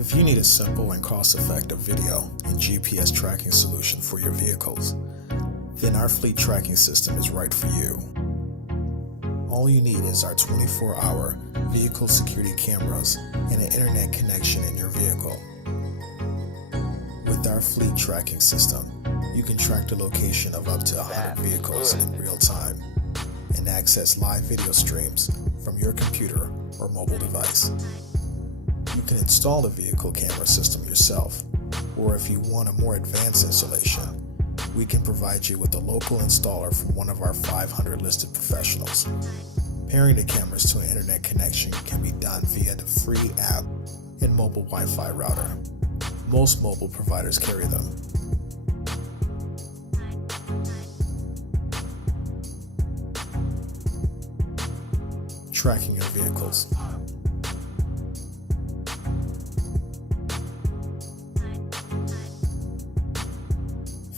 If you need a simple and cost-effective video and GPS tracking solution for your vehicles, then our fleet tracking system is right for you. All you need is our 24-hour vehicle security cameras and an internet connection in your vehicle. With our fleet tracking system, you can track the location of up to 100 vehicles in real time and access live video streams from your computer or mobile device. You can install the vehicle camera system yourself, or if you want a more advanced installation, we can provide you with a local installer from one of our 500 listed professionals. Pairing the cameras to an internet connection can be done via the free app and mobile Wi-Fi router. Most mobile providers carry them. Tracking your vehicles.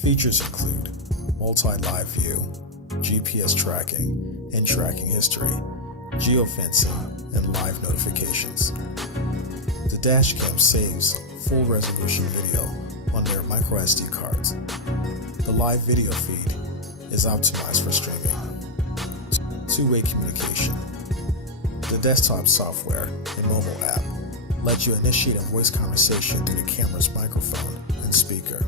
Features include multi-live view, GPS tracking and tracking history, geofencing, and live notifications. The dashcam saves full resolution video on their microSD cards. The live video feed is optimized for streaming. Two-way communication. The desktop software and mobile app let you initiate a voice conversation through the camera's microphone and speaker.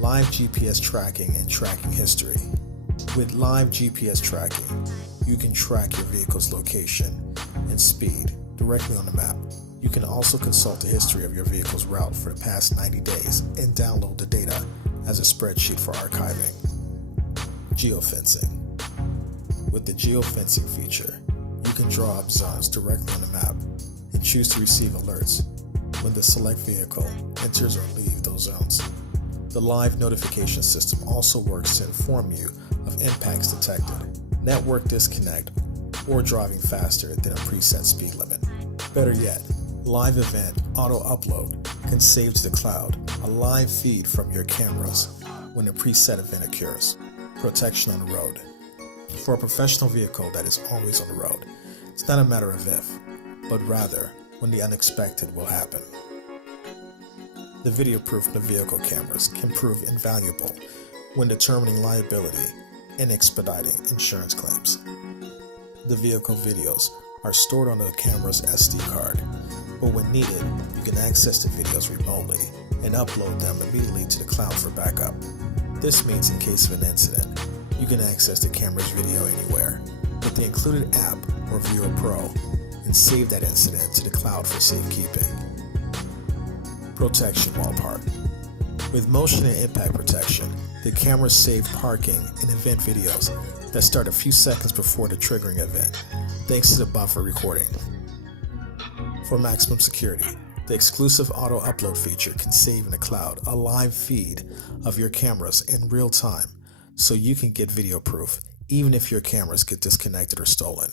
Live GPS tracking and tracking history. With live GPS tracking, you can track your vehicle's location and speed directly on the map. You can also consult the history of your vehicle's route for the past 90 days and download the data as a spreadsheet for archiving. Geofencing. With the geofencing feature, you can draw up zones directly on the map and choose to receive alerts when the select vehicle enters or leaves those zones. The live notification system also works to inform you of impacts detected, network disconnect, or driving faster than a preset speed limit. Better yet, live event auto upload can save to the cloud a live feed from your cameras when a preset event occurs. Protection on the road. For a professional vehicle that is always on the road, it's not a matter of if, but rather when the unexpected will happen. The video proof of the vehicle cameras can prove invaluable when determining liability and expediting insurance claims. The vehicle videos are stored on the camera's SD card, but when needed, you can access the videos remotely and upload them immediately to the cloud for backup. This means in case of an incident, you can access the camera's video anywhere with the included app or Viewer Pro and save that incident to the cloud for safekeeping. Protection while parked. With motion and impact protection, the cameras save parking and event videos that start a few seconds before the triggering event, thanks to the buffer recording. For maximum security, the exclusive auto upload feature can save in the cloud a live feed of your cameras in real time, so you can get video proof even if your cameras get disconnected or stolen.